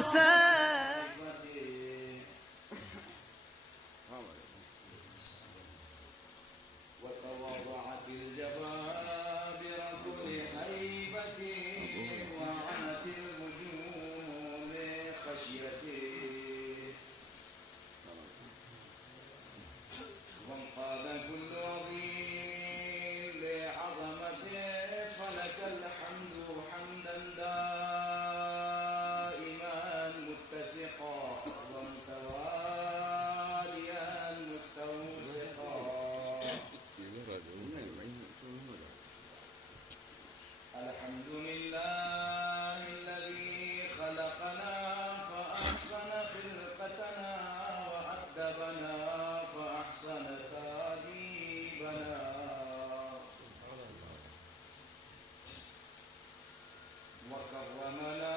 حسین وتواضعت الجبابرة لهيبته وعنت الوجوه لخشيته وانقاد كل عظيم لعظمته فلك الحمد حمدا دائما متسقا ومتواليا مستوسقا الحمد لله الذي خلقنا فأحسن خلقتنا وأدبنا فأحسن تأديبنا وكرمنا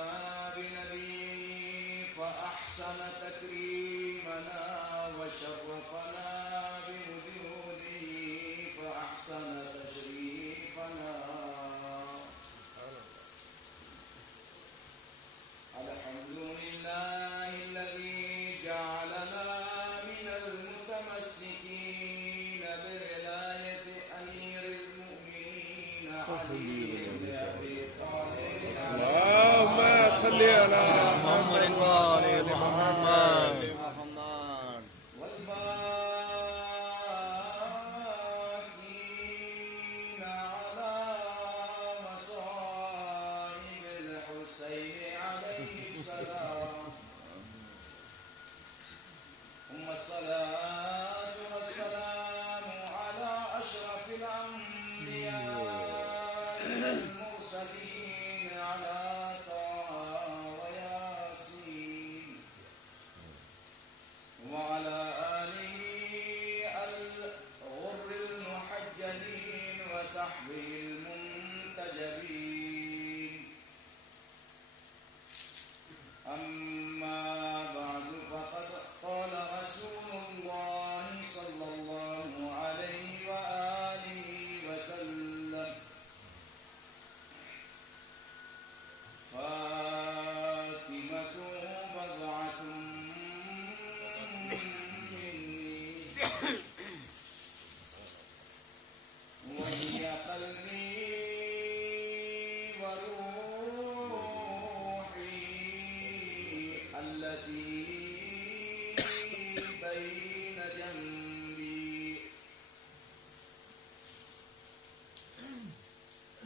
بنبيه فأحسن تكريمنا وشرفنا بوجوده فأحسن تشريفنا الحمد لله الذي جعلنا من المتمسكين بولاية أمير المؤمنين علي بن أبي طالب اللهم صل على محمد وآل محمد والباقين على مصائب الحسين عليه السلام ثم الصلاة والسلام على أشرف الأنبياء والمرسلين على طه وياسين وعلى آله الغر المحجلين وصحبه المنتجبين أما بعد فقد قال رسول الله صلى الله عليه وآله وسلم فاطمة بضعة مني وهي قلبي وروحي التي بين جنبي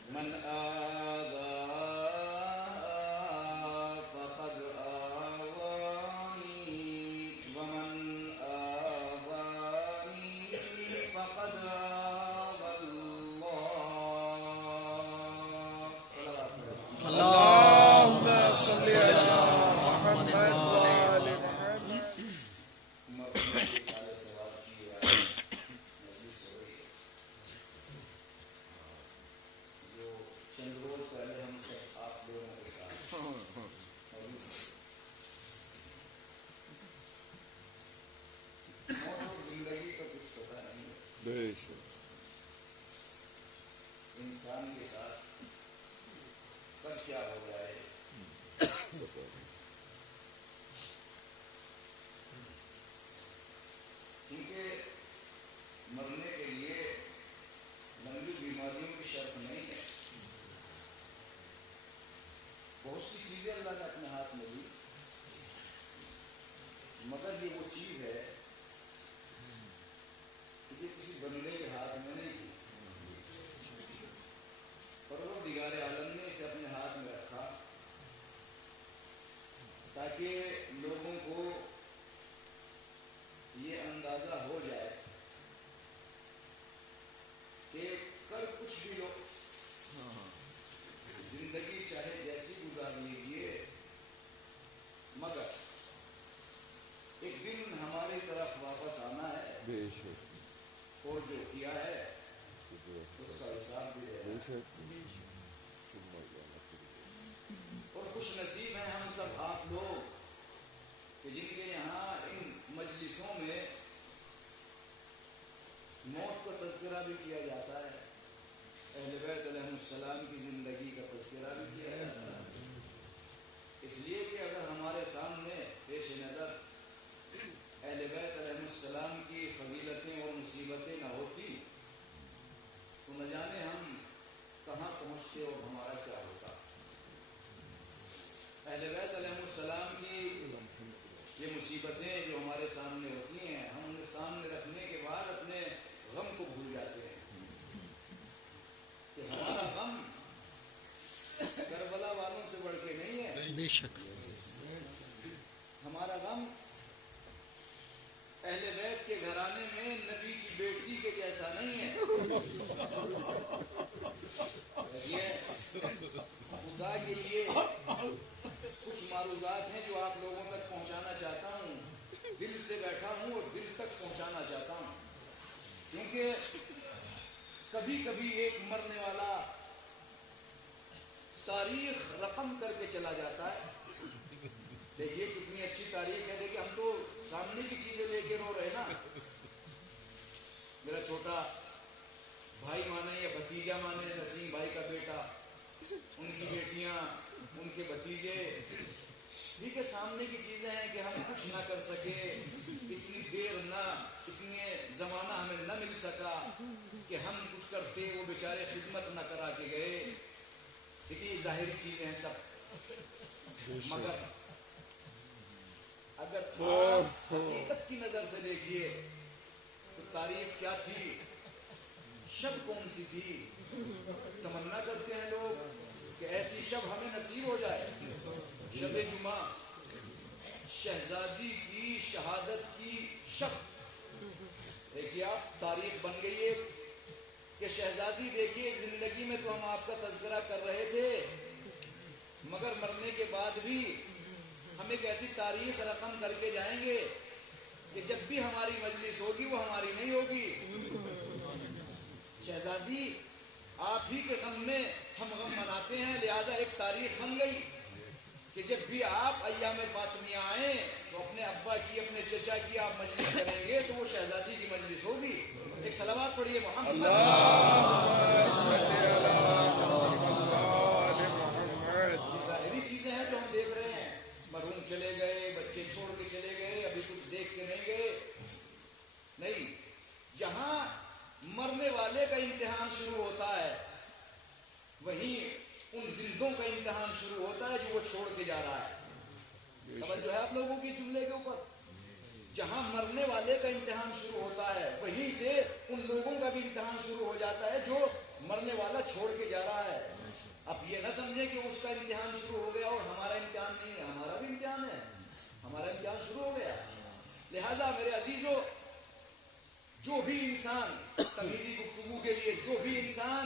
من آذاها فقد آذاني ومن آذاني فقد آذى الله صلوات اللهم صل على محمد وآل محمد جو چند روز پہلے ہم سب آپ لوگوں کے ساتھ زندگی کا کچھ پتہ نہیں ہے بے شک انسان کے ساتھ کب کیا ہو جائے کیونکہ مرنے کے لیے لمبی بیماریوں کی شرط نہیں ہے بہت سی چیزیں اللہ نے اپنے ہاتھ میں دی مگر یہ وہ چیز ہے کہ یہ کسی بندے کے ہاتھ میں نہیں تھی پروردگار عالم نے اسے اپنے ہاتھ میں رکھا تاکہ لوگوں کو یہ اندازہ ہو جائے کہ کر کچھ بھی لو زندگی چاہے جیسی گزار لیجیے مگر ایک دن ہماری طرف واپس آنا ہے بے شک اور جو کیا ہے اس کا حساب بھی ہے بے شک اور خوش نصیب ہیں ہم سب آپ لوگ کہ جن کے یہاں ان مجلسوں میں موت کا تذکرہ بھی کیا جاتا ہے اہل بیت علیہ السلام کی زندگی کا تذکرہ بھی کیا جاتا ہے اس لیے کہ اگر ہمارے سے اور ہمارا کیا ہوتا؟ اہل بیت علیہ السلام کی یہ مصیبتیں جو ہمارے سامنے ہوتی ہیں، ہم انہیں سامنے رکھنے کے بعد اپنے غم کو بھول جاتے ہیں کہ ہمارا غم کربلا والوں سے بڑھ کے نہیں ہے. بے شک. ہمارا غم اہل بیت کے گھرانے میں نبی کی بیٹی کے جیسا نہیں ہے. یہ خدا کے لیے کچھ معروضات ہیں جو آپ لوگوں تک پہنچانا چاہتا ہوں. دل سے بیٹھا ہوں اور دل تک پہنچانا چاہتا ہوں، کیونکہ کبھی کبھی ایک مرنے والا تاریخ رقم کر کے چلا جاتا ہے. دیکھیے کتنی اچھی تاریخ ہے. دیکھیے ہم تو سامنے کی چیزیں لے کے رو رہے نا. میرا چھوٹا بھائی مانے یا بھتیجا مانے، نسیم بھائی کا بیٹا، ان کی بیٹیاں، ان کے بھتیجے، ٹھیک ہے سامنے کی چیزیں ہیں کہ ہم کچھ نہ کر سکے، اتنی دیر نہ، اتنے زمانہ ہمیں نہ مل سکا کہ ہم کچھ کرتے، وہ بیچارے خدمت نہ کرا کے گئے. اتنی ظاہری چیزیں ہیں سب، مگر اگر آپ حقیقت کی نظر سے دیکھیے تو تاریخ کیا تھی، شب کون سی تھی. تمنا کرتے ہیں لوگ کہ ایسی شب ہمیں نصیب ہو جائے. شب جمعہ، شہزادی کی شہادت کی شب. دیکھیے آپ تاریخ بن گئی ہے کہ شہزادی، دیکھیے زندگی میں تو ہم آپ کا تذکرہ کر رہے تھے، مگر مرنے کے بعد بھی ہم ایک ایسی تاریخ رقم کر کے جائیں گے کہ جب بھی ہماری مجلس ہوگی وہ ہماری نہیں ہوگی. شہزادی آپ ہی کے غم میں ہم غم مناتے ہیں، لہذا ایک تاریخ بن گئی کہ جب بھی آپ ایام فاطمیہ آئیں تو اپنے ابا کی، اپنے چچا کی آپ مجلس کریں گے تو وہ شہزادی کی مجلس ہوگی. ایک صلوات پڑھیے محمد. ظاہری چیزیں ہیں جو ہم دیکھ رہے ہیں. مرحوم چلے گئے، بچے چھوڑ کے چلے گئے، ابھی کچھ دیکھ کے نہیں گئے. نہیں، جہاں مرنے والے کا امتحان شروع ہوتا ہے وہیں ان زندوں کا امتحان شروع ہوتا ہے جو وہ چھوڑ کے جا رہا ہے. توجہ ہے آپ لوگوں کی جملے کے اوپر. جہاں مرنے والے کا امتحان شروع ہوتا ہے وہیں سے ان لوگوں کا بھی امتحان شروع ہو جاتا ہے جو مرنے والا چھوڑ کے جا رہا ہے. اب یہ نہ سمجھے کہ اس کا امتحان شروع ہو گیا اور ہمارا امتحان نہیں ہے. ہمارا بھی امتحان ہے، ہمارا امتحان شروع ہو گیا. لہذا میرے عزیزو، جو بھی انسان تمہیدی گفتگو کے لیے، جو بھی انسان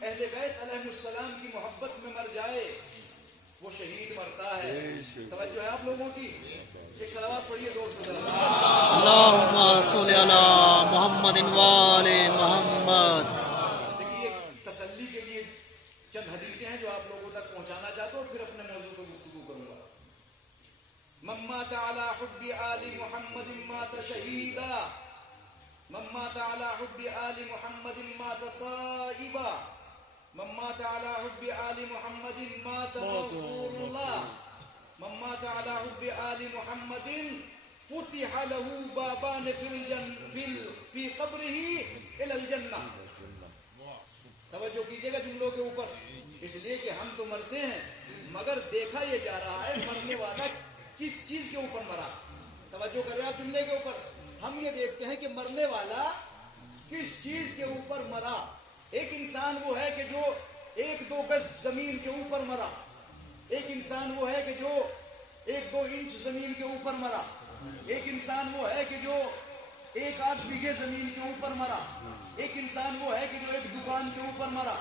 اہل بیت علیہ السلام کی محبت میں مر جائے وہ شہید مرتا ہے. توجہ ہے آپ لوگوں کی. ایک صلوات پڑھیے زور سے ذرا. اللہم صلی علی محمد وآل محمد. دیکھیے تسلی کے لیے چند حدیثیں ہیں جو آپ لوگوں تک پہنچانا چاہتا ہوں، پھر اپنے موضوع پر گفتگو کروں گا. من مات علی حب آل محمد مات شہیدا، من مات علی حب آل محمد مات تائبا، من مات علی حب آل محمد مات مغفور اللہ، من مات علی حب آل محمد فتح له بابان فی قبرہ الی الجنہ. توجہ کیجئے گا جملوں کے اوپر، اس لیے کہ ہم تو مرتے ہیں مگر دیکھا یہ جا رہا ہے مرنے والا کس چیز کے اوپر مرا. توجہ کریں آپ جملے کے اوپر. ہم یہ دیکھتے ہیں کہ مرنے والا کس چیز کے اوپر مرا. ایک انسان وہ ہے کہ جو 1-2 گز زمین کے اوپر مرا. ایک انسان وہ ہے کہ جو 1-2 انچ زمین کے اوپر مرا. ایک انسان وہ ہے کہ جو 1-8 بیگھے زمین کے اوپر مرا. ایک انسان وہ ہے کہ جو ایک دکان کے اوپر مرا.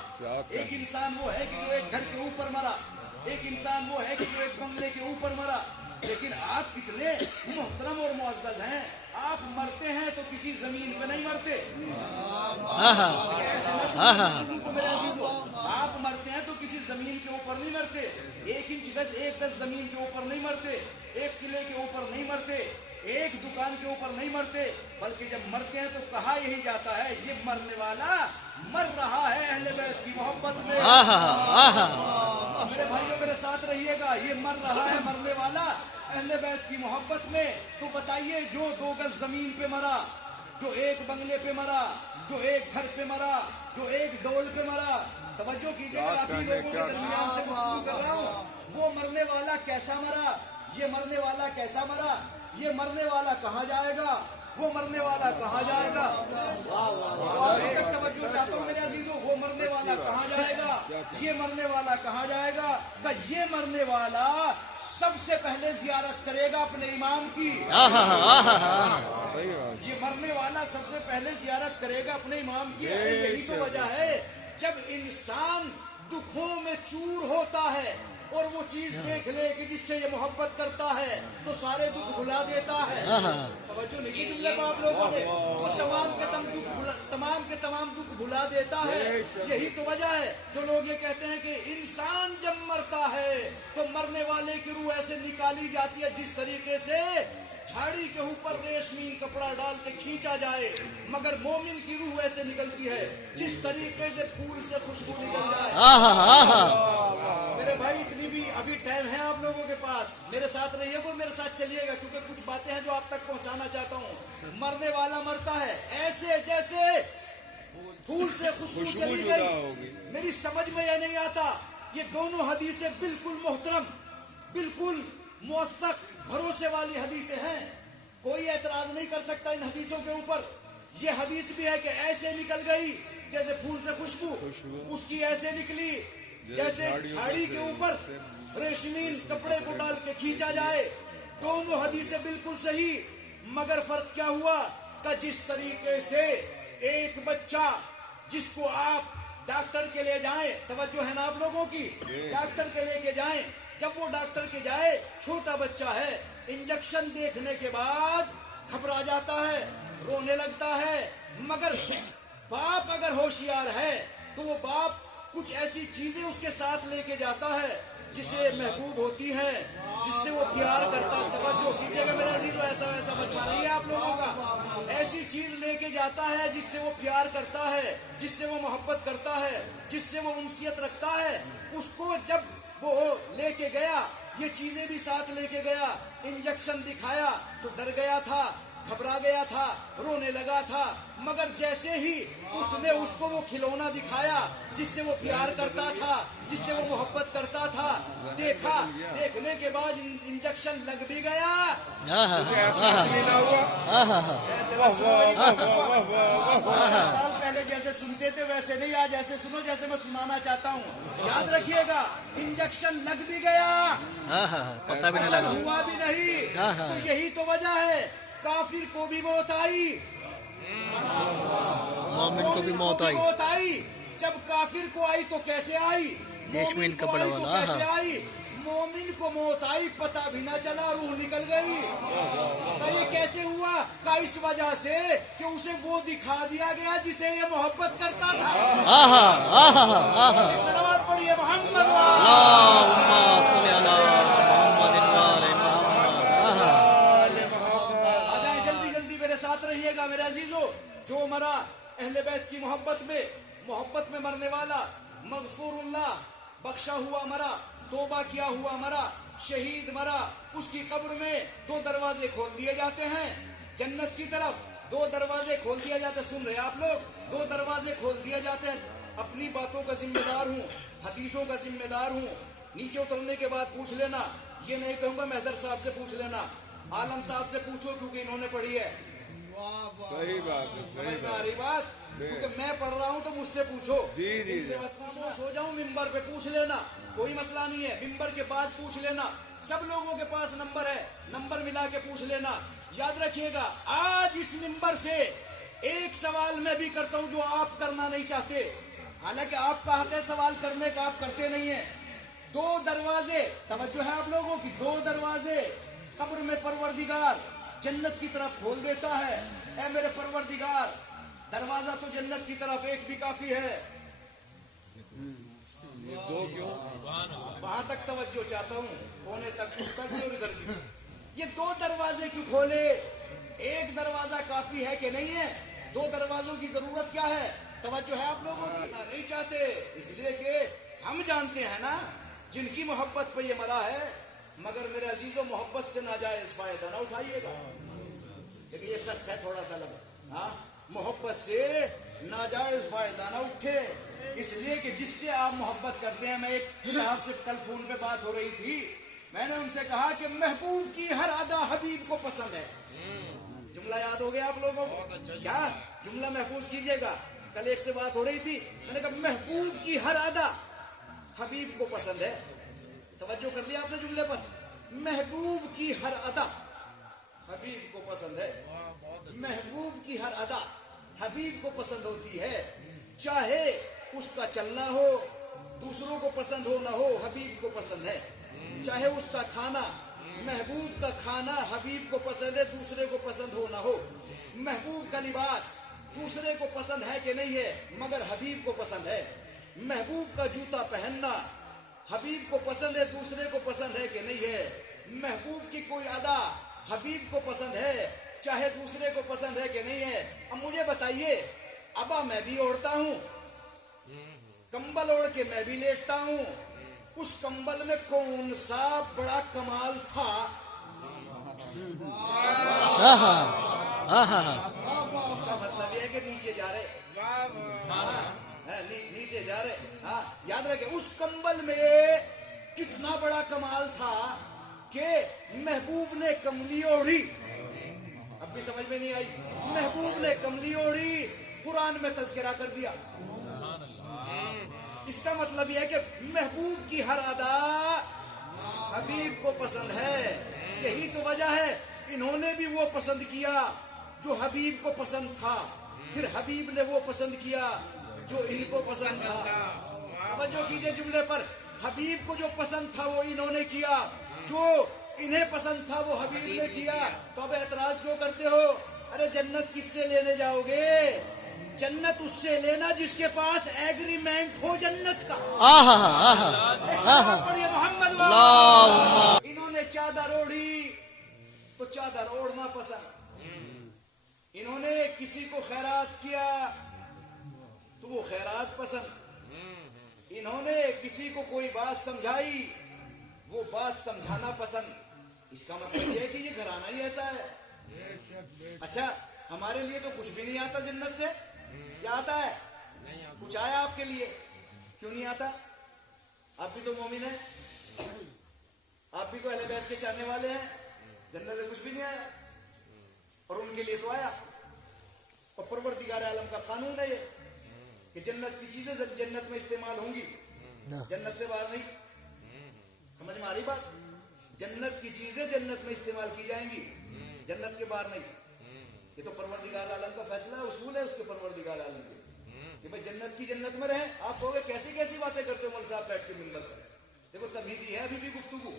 ایک انسان وہ ہے کہ جو ایک گھر کے اوپر مرا. ایک انسان وہ ہے کہ جو ایک بنگلے کے اوپر مرا. لیکن آپ کتنے محترم اور معزز ہیں، آپ مرتے ہیں تو کسی زمین پہ نہیں مرتے. آپ مرتے ہیں تو کسی زمین کے اوپر نہیں مرتے. 1 انچ گز 1 گز زمین کے اوپر نہیں مرتے. 1 قلعے کے اوپر نہیں مرتے. 1 دکان کے اوپر نہیں مرتے. بلکہ جب مرتے ہیں تو کہا یہی جاتا ہے یہ مرنے والا مر رہا ہے اہل بیت کی محبت میں. میرے بھائیوں میرے ساتھ رہیے گا. یہ مر رہا ہے مرنے والا اہل بیت کی محبت میں. تو بتائیے جو 2 گز زمین پہ مرا، جو 1 بنگلے پہ مرا، جو 1 گھر پہ مرا، جو 1 ڈول پہ مرا، توجہ کیجیے گا، ابھی لوگوں کے درمیان سے گفتگو کر رہا ہوں. وہ مرنے والا کیسا مرا، یہ مرنے والا کیسا مرا، یہ مرنے والا کہاں جائے گا، وہ مرنے والا کہاں جائے گا. ابھی تک توجہ چاہتا ہوں میرے عزیزوں. وہ مرنے والا کہاں جائے گا، یہ مرنے والا کہاں جائے گا. کہ یہ مرنے والا سب سے پہلے زیارت کرے گا اپنے امام کی. یہ مرنے والا سب سے پہلے زیارت کرے گا اپنے امام کی. یہی تو وجہ ہے جب انسان دکھوں میں چور ہوتا ہے اور وہ چیز دیکھ لے کہ جس سے یہ محبت کرتا ہے تو سارے دکھ بھلا دیتا ہے. توجہ نہیں کی جملے کو آپ لوگوں نے. وہ تمام کے تمام دکھ بھلا دیتا ہے. یہی تو وجہ ہے جو لوگ یہ کہتے ہیں کہ انسان جب مرتا ہے تو مرنے والے کی روح ایسے نکالی جاتی ہے جس طریقے سے جھاڑی کے اوپر ریشمین کپڑا ڈال کے کھینچا جائے، مگر مومن کی روح ایسے نکلتی ہے جس طریقے سے پھول سے خوشبو نکل جائے. میرے بھائی اتنی بھی ابھی ٹائم ہے آپ لوگوں کے پاس، میرے ساتھ رہیے گا، میرے ساتھ چلیے گا، کیونکہ کچھ باتیں ہیں جو آپ تک پہنچانا چاہتا ہوں. مرنے والا مرتا ہے ایسے جیسے پھول سے خوشبو چلی گئی. میری سمجھ میں یہ نہیں آتا. یہ دونوں حدیثیں بالکل محترم، بالکل موثق، بھروسے والی حدیثیں ہیں. کوئی اعتراض نہیں کر سکتا ان حدیثوں کے اوپر. یہ حدیث بھی ہے کہ ایسے نکل گئی جیسے پھول سے خوشبو، اس کی ایسے نکلی جیسے جھاڑی کے اوپر ریشمین کپڑے کو ڈال کے کھینچا جائے. دونوں حدیثیں بالکل صحیح، مگر فرق کیا ہوا کہ جس طریقے سے ایک بچہ جس کو آپ ڈاکٹر کے لے جائیں، توجہ ہے نا آپ لوگوں کی، ڈاکٹر کے لے کے جائیں، جب وہ ڈاکٹر کے جائے، چھوٹا بچہ ہے، انجیکشن دیکھنے کے بعد گھبرا جاتا ہے، رونے لگتا ہے، مگر باپ اگر ہوشیار ہے تو وہ باپ کچھ ایسی چیزیں اس کے ساتھ لے کے جاتا ہے جسے محبوب ہوتی ہیں، جس سے وہ پیار کرتا. توجہ کیجیے گا میرے عزیزو، ایسا ویسا مجمع نہیں ہے آپ لوگوں کا. ایسی چیز لے کے جاتا ہے جس سے وہ پیار کرتا ہے، جس سے وہ محبت کرتا ہے، جس سے وہ انسیت رکھتا ہے. اس کو جب وہ لے کے گیا، یہ چیزیں بھی ساتھ لے کے گیا، انجیکشن دکھایا تو ڈر گیا تھا، گھبرا گیا تھا، رونے لگا تھا، مگر جیسے ہی اس نے اس کو وہ کھلونا دکھایا جس سے وہ پیار کرتا تھا، جس سے وہ محبت کرتا تھا، دیکھا، دیکھنے کے بعد انجیکشن لگ بھی گیا. احساس نہیں نہ ہوا. سال پہلے جیسے سنتے تھے ویسے نہیں، آج ایسے سنو جیسے میں سنانا چاہتا ہوں. یاد رکھیے گا، انجیکشن لگ بھی گیا، پتہ بھی نہیں لگا، ہوا بھی نہیں. تو یہی تو وجہ ہے کافر کو بھی موت آئی، مومن کو بھی موت آئی. جب کافر کو آئی تو کیسے آئی، ریشمین کپڑا تو والا. کیسے آئی. مومن کو موت آئی، پتہ بھی نہ چلا، روح نکل گئی. یہ کیسے ہوا؟ کہ اس وجہ سے کہ اسے وہ دکھا دیا گیا جسے یہ محبت کرتا تھا. ایک صلوات پڑھیے محمد. آ جائیں جلدی جلدی میرے ساتھ رہیے گا میرے عزیزو. جو مرا اہل بیت کی محبت میں مرنے والا، مغفور اللہ، بخشا ہوا مرا، توبہ کیا ہوا مرا، شہید مرا، اس کی قبر میں 2 دروازے کھول دیے جاتے ہیں جنت کی طرف. 2 دروازے کھول دیا جاتے، سن رہے آپ لوگ، 2 دروازے کھول دیے جاتے ہیں. اپنی باتوں کا ذمہ دار ہوں، حدیثوں کا ذمہ دار ہوں. نیچے اترنے کے بعد پوچھ لینا، یہ نہیں کہوں گا محضر صاحب سے پوچھ لینا، عالم صاحب سے پوچھو کیونکہ انہوں نے پڑھی ہے. صحیح بات ہے، سمجھ میں آ رہی بات؟ کیونکہ میں پڑھ رہا ہوں تو مجھ سے پوچھو. ان سے مت پوچھنا، سو جاؤں ممبر پہ پوچھ لینا، کوئی مسئلہ نہیں ہے. ممبر کے بعد پوچھ لینا، سب لوگوں کے پاس نمبر ہے، نمبر ملا کے پوچھ لینا. یاد رکھیے گا، آج اس ممبر سے ایک سوال میں بھی کرتا ہوں جو آپ کرنا نہیں چاہتے، حالانکہ آپ کا حق ہے سوال کرنے کا، آپ کرتے نہیں ہیں. 2 دروازے، توجہ ہے آپ لوگوں کی، 2 دروازے قبر میں پروردگار جنت کی طرف کھول دیتا ہے. اے میرے پروردگار، دروازہ تو جنت کی طرف ایک بھی کافی ہے. 2 کیوں؟ وہاں تک توجہ چاہتا ہوں، کونے تک، اس تک اور ادھر بھی. یہ 2 دروازے کیوں کھولے؟ ایک دروازہ کافی ہے کہ نہیں ہے؟ 2 دروازوں کی ضرورت کیا ہے؟ توجہ ہے آپ لوگوں کی؟ نہیں چاہتے، اس لیے کہ ہم جانتے ہیں نا جن کی محبت پہ یہ مرا ہے. مگر میرے عزیزوں، محبت سے ناجائز فائدہ نہ اٹھائیے گا، کیونکہ یہ سخت ہے تھوڑا سا لفظ. ہاں، محبت سے ناجائز فائدہ نہ اٹھے. اس لیے کہ جس سے آپ محبت کرتے ہیں. میں ایک صاحب سے کل فون پہ بات ہو رہی تھی, میں نے ان سے کہا کہ محبوب کی ہر ادا حبیب کو پسند ہے. جملہ یاد ہو گیا آپ لوگوں کو؟ کیا جملہ محفوظ کیجئے گا. کل ایک سے بات ہو رہی تھی, میں نے کہا محبوب کی ہر ادا حبیب کو پسند ہے. توجہ کر لیا آپ نے جملے پر؟ محبوب کی ہر ادا حبیب کو پسند ہے. محبوب کی ہر ادا حبیب کو پسند ہوتی ہے. چاہے اس کا چلنا ہو دوسروں کو پسند ہو نہ ہو, حبیب کو پسند ہے. چاہے اس کا کھانا, محبوب کا کھانا حبیب کو پسند ہے, دوسرے کو پسند ہو نہ ہو. محبوب کا لباس دوسرے کو پسند ہے کہ نہیں ہے, مگر حبیب کو پسند ہے. محبوب کا جوتا پہننا حبیب کو پسند ہے, دوسرے کو پسند ہے کہ نہیں ہے. محبوب کی کوئی ادا حبیب کو پسند ہے, چاہے دوسرے کو پسند ہے کہ نہیں ہے. اب مجھے بتائیے, ابا میں بھی اوڑھتا ہوں, کمبل اوڑھ کے میں بھی لیٹتا ہوں, اس کمبل میں کون سا بڑا کمال تھا؟ اس کا مطلب یہ ہے کہ نیچے جا رہے, نیچے جا رہے. ہاں یاد رکھے, اس کمبل میں کتنا بڑا کمال تھا کہ محبوب نے کملی اوڑھی. اب بھی سمجھ میں نہیں آئی؟ محبوب نے کملی اوڑھی, قرآن میں تذکرہ کر دیا. اس کا مطلب یہ ہے کہ محبوب کی ہر ادا حبیب کو پسند ہے. یہی تو وجہ ہے انہوں نے بھی وہ پسند کیا جو حبیب کو پسند تھا, پھر حبیب نے وہ پسند کیا جو ان کو پسند تھا. توجہ کیجئے جملے پر, حبیب کو جو پسند تھا وہ انہوں نے کیا, جو انہیں پسند تھا وہ حبیب نے کیا. تو اب اعتراض کیوں کرتے ہو؟ ارے جنت کس سے لینے جاؤ گے؟ جنت اس سے لینا جس کے پاس ایگریمنٹ ہو جنت کا. پڑھیے محمد والا. انہوں نے چادر اوڑھی تو چادر اوڑھنا پسند, انہوں نے کسی کو خیرات کیا تو وہ خیرات پسند, انہوں نے کسی کو کوئی بات سمجھائی وہ بات سمجھانا پسند. اس کا مطلب یہ ہے کہ یہ گھرانہ ہی ایسا ہے. اچھا ہمارے لیے تو کچھ بھی نہیں آتا جنت سے, کیا آتا ہے؟ کچھ آیا آپ کے لیے؟ کیوں نہیں آتا؟ آپ بھی تو مومن ہیں, آپ بھی تو اہل بیت کے چاہنے والے ہیں. جنت سے کچھ بھی نہیں آیا اور ان کے لیے تو آیا. اور پروردگار عالم کا قانون ہے یہ کہ جنت کی چیزیں جنت میں استعمال ہوں گی, جنت سے باہر نہیں. سمجھ میں آ رہی بات؟ جنت کی چیزیں جنت میں استعمال کی جائیں گی, جنت کے باہر نہیں. یہ تو پروردگار عالم کا فیصلہ ہے, اصول ہے اس کے پروردگار عالم کے کہ بھائی جنت کی جنت میں رہیں. آپ کہو گے کیسی کیسی باتیں کرتے ہو مول صاحب بیٹھ کے منبر پر. دیکھو تبلیغی ہے ابھی بھی گفتگو,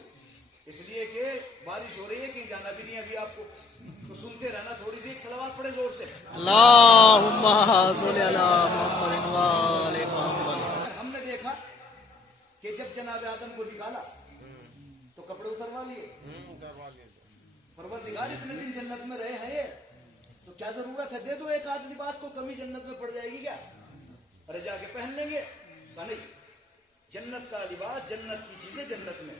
اس لیے کہ بارش ہو رہی ہے, کہیں جانا بھی نہیں ابھی آپ کو, تو سنتے رہنا. تھوڑی سی ایک صلوات پڑھے زور سے, اللہم صلی علی محمد و آل محمد. ہم نے دیکھا کہ جب جناب آدم کو نکالا تو کپڑے اتروا لیے. پروردگار اتنے دن جنت میں رہے ہیں یہ, تو کیا ضرورت ہے؟ دے دو ایک آدھ لباس کو, کمی جنت میں پڑ جائے گی کیا؟ ارے جا کے پہن لیں گے. کہا نہیں, جنت کا لباس, جنت کی چیزیں جنت میں,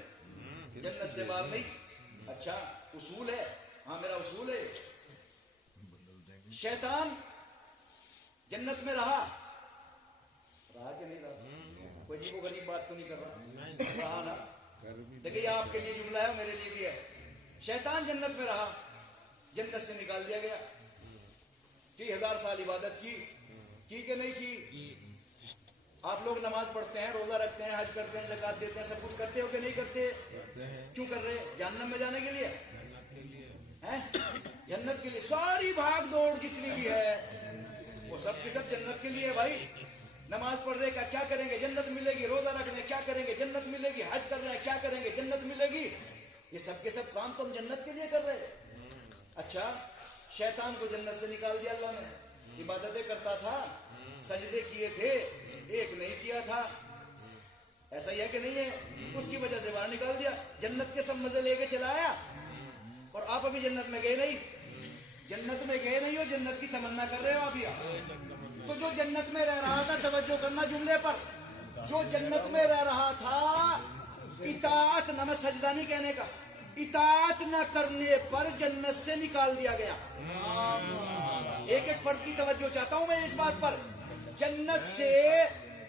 جنت سے باہر نہیں. اچھا اصول ہے, ہاں میرا اصول ہے. شیطان جنت میں رہا کہ نہیں رہا؟ کوئی جی کو غریب بات تو نہیں کر رہا, رہا نا. دیکھیں یہ آپ کے لیے جملہ ہے, میرے لیے بھی ہے. شیطان جنت میں رہا, جنت سے نکال دیا گیا. 1000 سال عبادت کی کہ نہیں کی؟ آپ لوگ نماز پڑھتے ہیں, روزہ رکھتے ہیں, حج کرتے ہیں, زکات دیتے ہیں, سب کچھ کرتے ہو کہ نہیں کرتے؟ کیوں کر رہے؟ جہنم میں جانے کے لیے؟ جنت کے لیے. ساری بھاگ دوڑ جتنی بھی ہے وہ سب کی سب جنت کے لیے بھائی. نماز پڑھ رہے کیا کریں گے؟ جنت ملے گی. روزہ رکھ رہے کیا کریں گے؟ جنت ملے گی. حج کر رہے ہیں کیا کریں گے؟ جنت ملے گی. یہ سب کے سب کام تو ہم جنت کے لیے کر رہے. اچھا شیطان کو جنت سے نکال دیا اللہ نے. عبادتیں کرتا تھا, سجدے کیے تھے, ایک نہیں کیا تھا. ایسا ہی ہے کہ نہیں ہے؟ اس کی وجہ سے باہر نکال دیا. جنت کے سب مزے لے کے چلا آیا, اور آپ ابھی جنت میں گئے نہیں. جنت میں گئے نہیں ہو, جنت کی تمنا کر رہے ہو ابھی آپ. تو جو جنت میں رہ رہا تھا, توجہ کرنا جملے پر, جو جنت میں رہ رہا تھا اطاعت نہ, میں سجدہ نہیں کہنے کا, اطاعت نہ کرنے پر جنت سے نکال دیا گیا. ایک ایک فرد کی توجہ چاہتا ہوں میں اس بات پر. جنت سے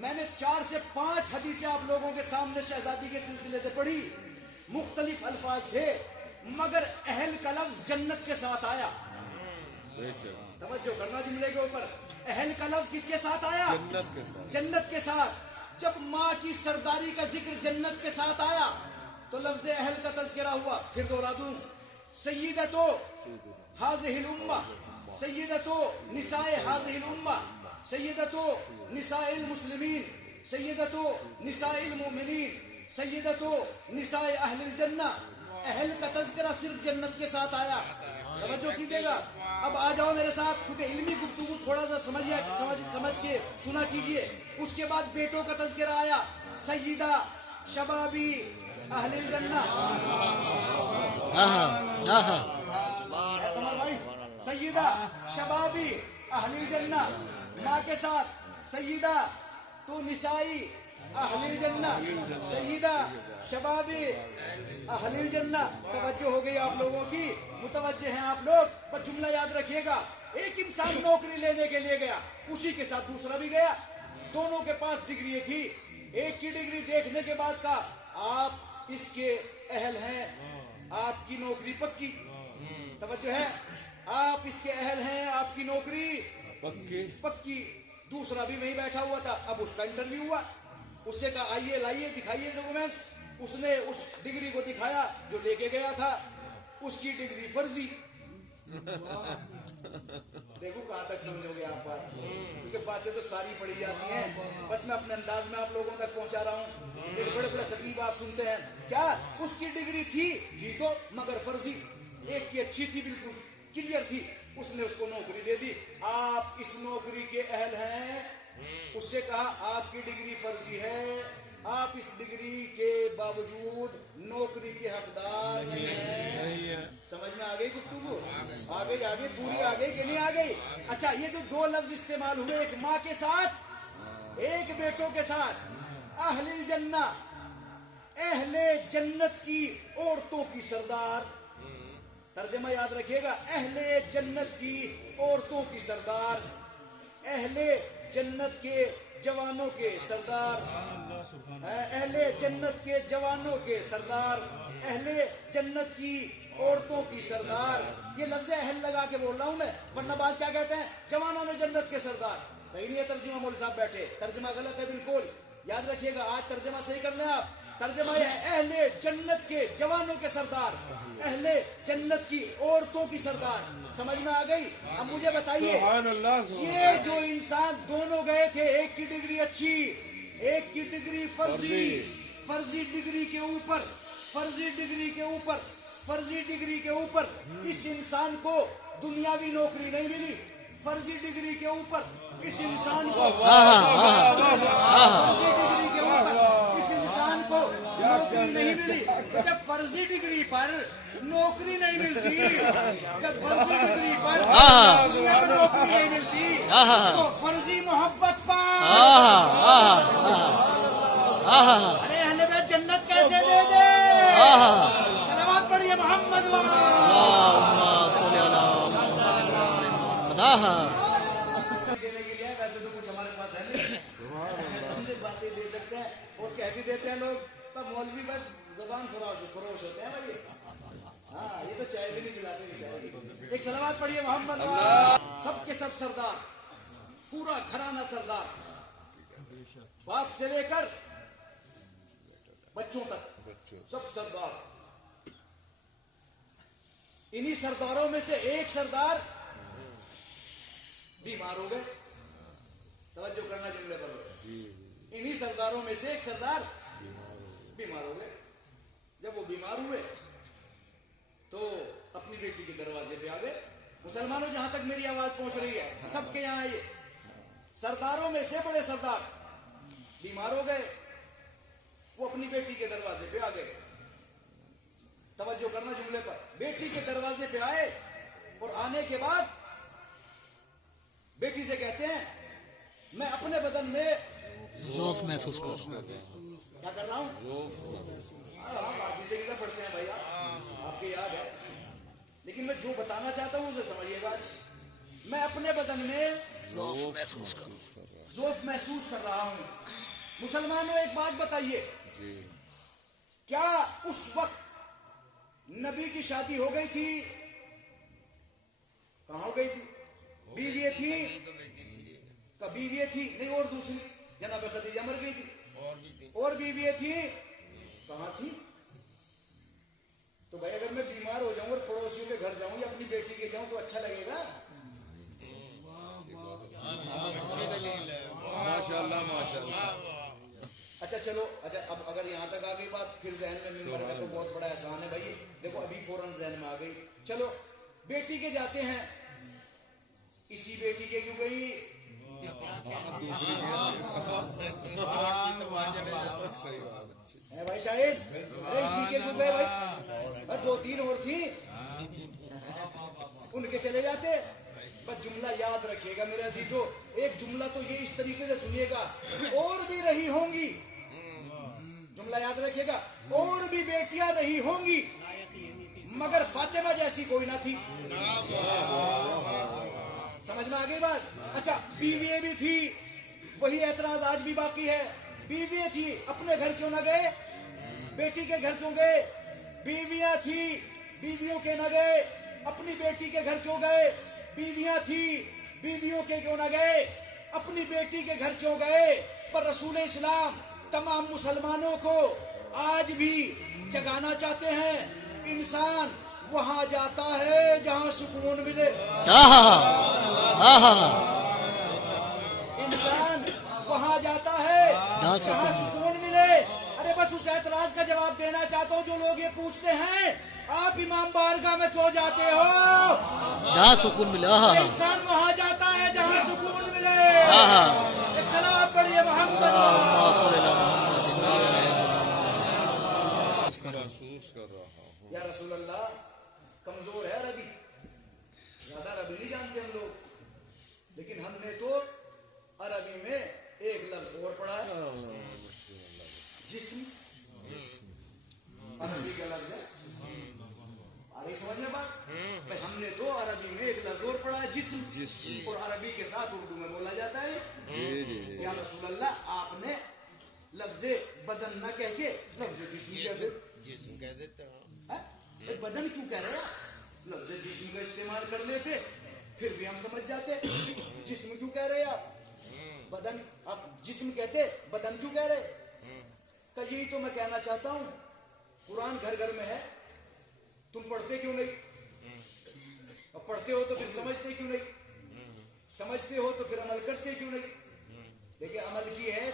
میں نے 4 سے 5 حدیثیں آپ لوگوں کے سامنے شہزادی کے سلسلے سے پڑھی، مختلف الفاظ تھے، مگر اہل کا لفظ جنت کے ساتھ آیا. توجہ کرنا جملے کے اوپر، اہل کا لفظ کس کے ساتھ آیا؟ جنت کے ساتھ. جنت کے ساتھ. جب ماں کی سرداری کا ذکر جنت کے ساتھ آیا تو لفظ اہل کا تذکرہ ہوا. پھر دوہرا دوں، سیدتو ہذہ الامہ، سیدتو نساء ہذہ الامہ، سیدتو نساء المسلمین، سیدتو نساء المؤمنین، سیدتو نساء اہل الجنہ. اہل کا تذکرہ صرف جنت کے ساتھ آیا. توجہ کیجیے گا. اب آ جاؤ میرے ساتھ، کیونکہ علمی گفتگو تھوڑا سا سمجھ کے سنا کیجیے. اس کے بعد بیٹوں کا تذکرہ آیا، سیدہ شبابی اہل الجنہ. تمہارا بھائی سیدہ شبابی اہل الجنہ. ماں کے ساتھ سیدہ تو نسائی اہل الجنہ، سیدہ شبابی اہل الجنہ. توجہ ہو گئی آپ لوگوں کی؟ متوجہ ہیں آپ لوگ؟ بس جملہ یاد رکھیے گا. ایک انسان نوکری لینے کے لیے گیا، اسی کے ساتھ دوسرا بھی گیا، دونوں کے پاس ڈگری تھی. ایک کی ڈگری دیکھنے کے بعد کہا آپ اس کے اہل ہیں، آپ کی نوکری پکی. توجہ ہے، آپ اس کے اہل ہیں، آپ کی نوکری پکی. دوسرا بھی وہیں بیٹھا ہوا تھا. اب اس کا انٹرویو ہوا، اس سے کہا آئیے لائیے دکھائیے ڈاکومنٹس. اس نے اس ڈگری کو دکھایا جو لے کے گیا تھا، اس کی ڈگری فرضی. دیکھو کہاں تک سمجھو گے آپ بات، کیونکہ باتیں تو ساری پڑھی جاتی ہیں، بس میں اپنے انداز میں آپ لوگوں تک پہنچا رہا ہوں. بڑے بڑے خطیب آپ سنتے ہیں، کیا اس کی ڈگری تھی تو مگر فرضی. ایک کی اچھی تھی، بالکل کلیئر تھی، اس نے اس کو نوکری دے دی. آپ اس نوکری کے اہل ہیں. اس سے کہا آپ کی ڈگری فرضی ہے، آپ اس ڈگری کے باوجود نوکری کے حقدار نہیں ہیں. سمجھ میں آ گئی گفتگو؟ آ گئی پوری آ گئی کہ نہیں آ گئی؟ اچھا، یہ جو 2 لفظ استعمال ہوئے، ایک ماں کے ساتھ ایک بیٹوں کے ساتھ، اہل الجنہ، اہل جنت کی عورتوں کی سردار. ترجمہ یاد رکھیے گا، اہل جنت کی عورتوں کی سردار، اہل جنت کے جوانوں کے سردار، اہل جنت کے جوانوں کے سردار، اہل جنت کی عورتوں کی سردار. یہ لفظ اہل لگا کے بول رہا ہوں میں، ورنہ بعض کیا کہتے ہیں جوانوں نے جنت کے سردار. صحیح نہیں ہے ترجمہ، مول صاحب بیٹھے، ترجمہ غلط ہے بالکل. یاد رکھیے گا، آج ترجمہ صحیح کر لیں آپ. ترجمہ یہ ہے اہل جنت کے جوانوں کے سردار، اہل جنت کی عورتوں کی سردار. سمجھ میں آ گئی؟ اب مجھے بتائیے، یہ جو انسان دونوں گئے تھے، ایک کی ڈگری اچھی، ایک کی ڈگری فرضی. فرضی ڈگری کے اوپر اس انسان کو دنیاوی نوکری نہیں ملی. فرضی ڈگری کے اوپر اس انسان کو نوکری نہیں ملی. جب فرضی ڈگری پر نوکری نہیں ملتی، جب فرضی ڈگری پر نوکری نہیں ملتی، تو فرضی محبت پر ارے اہل بیت جنت کیسے دے دے؟ صلوات پڑھیے محمد دینے کے لیے. ویسے تو کچھ ہمارے پاس ہے نہیں، باتیں دے سکتے ہیں اور کہہ بھی دیتے ہیں لوگ. مولوی پر زبان فروش ہوتے ہیں بھائی. ہاں، یہ تو چائے بھی نہیں پلاتے نہیں. ایک صلوات پڑھیے محمد. سب کے سب سردار، پورا گھرانہ سردار، باپ سے لے کر بچوں تک سب سردار. انہی سرداروں میں سے ایک سردار بیمار ہو گئے. توجہ کرنا جملے پر. انہی سرداروں میں سے ایک سردار بیمار ہو گئے. جب وہ بیمار ہوئے تو اپنی بیٹی کے دروازے پہ آ گئے. مسلمانوں، جہاں تک میری آواز پہنچ رہی ہے، سب کے یہاں آئیے. سرداروں میں سے بڑے سردار بیمار ہو گئے، وہ اپنی بیٹی کے دروازے پہ آ گئے. توجہ کرنا جملے پر. بیٹی کے دروازے پہ آئے اور آنے کے بعد بیٹی سے کہتے ہیں میں اپنے بدن میں ذوف محسوس کر رہا ہوں. کیا کر رہا ہوں؟ آپ حدیثیں کدھر پڑھتے ہیں بھائی؟ آپ کی یاد ہے، لیکن میں جو بتانا چاہتا ہوں اسے سمجھیے گا. میں اپنے بدن میں ذوق محسوس کر رہا ہوں. مسلمانوں ایک بات بتائیے, کیا اس وقت نبی کی شادی ہو گئی تھی؟ کہاں ہو گئی تھی؟ بیوییں تھی, بیوییں تھی نہیں, اور دوسری جناب خدیجہ مر گئی تھی, اور بیوییں تھی کہاں تھی؟ تو بھائی اگر میں بیمار ہو جاؤں اور پڑوسیوں کے گھر جاؤں یا اپنی بیٹی کے جاؤں تو اچھا لگے گا؟ ماشاءاللہ ماشاءاللہ. اچھا چلو, اچھا اب اگر یہاں تک آ گئی بات, پھر ذہن میں ممبر کا تو بہت بڑا احسان ہے بھائی. دیکھو ابھی فوراً ذہن میں آ گئی. چلو بیٹی کے جاتے ہیں, اسی بیٹی کے کیوں گئی؟ بھائی شاہد, اسی کے کیوں گئے بھائی؟ دو تین اور تھی, ان کے چلے جاتے. بس جملہ یاد رکھیے گا میرے عزیزو, ایک جملہ تو یہ اس طریقے سے سنیے گا, اور بھی رہی ہوں گی, جملہ یاد رکھیے گا, اور بھی بیٹیاں رہی ہوں گی مگر فاطمہ جیسی کوئی نہ تھی. سمجھ میں آ گئی بات؟ اچھا بیوییں بھی تھی, وہی اعتراض آج بھی باقی ہے. بیوییں تھی, اپنے گھر کیوں نہ گئے؟ بیٹی کے گھر کیوں گئے؟ بیویاں تھی, بیویوں کے نہ گئے, اپنی بیٹی کے گھر کیوں گئے؟ بیویاں تھی, بیویوں کے کیوں نہ گئے, اپنی بیٹی کے گھر کیوں گئے؟ پر رسول اسلام تمام مسلمانوں کو آج بھی جگانا چاہتے ہیں. انسان وہاں جاتا ہے جہاں سکون ملے. انسان وہاں جاتا ہے جہاں سکون ملے. ارے بس اس اعتراض کا جواب دینا چاہتا ہوں جو لوگ یہ پوچھتے ہیں آپ امام بارگاہ میں کیوں جاتے ہو؟ جہاں سکون ملے. انسان وہاں جاتا ہے جہاں سکون ملے. ایک صلوات پڑھیے محمد. یا رسول اللہ, کمزور ہے عربی, زیادہ عربی نہیں جانتے ہم لوگ, لیکن ہم نے تو عربی میں ایک لفظ اور پڑھا ہے, جسم. عربی کا لفظ ہے, آ رہی سمجھ میں بات؟ ہم نے تو عربی میں ایک لفظ اور پڑھا ہے, جسم, اور عربی کے ساتھ اردو میں بولا جاتا ہے. یا رسول اللہ, آپ نے لفظ بدن نہ کہہ کے لفظ جسم کہہ دیتے. بدن کیوں کہہ رہے ہیں؟ لفظ جسم کا استعمال کر لیتے پھر بھی ہم سمجھ جاتے. جسم کیوں کہہ رہے آپ؟ بدن, آپ جسم کہتے, بدن کیوں کہہ رہے؟ کہ یہی تو میں کہنا چاہتا ہوں, قرآن گھر گھر میں ہے, تم پڑھتے کیوں نہیں؟ اور پڑھتے ہو تو پھر سمجھتے کیوں نہیں؟ سمجھتے ہو تو پھر عمل کرتے کیوں نہیں؟ دیکھیں عمل کی ہے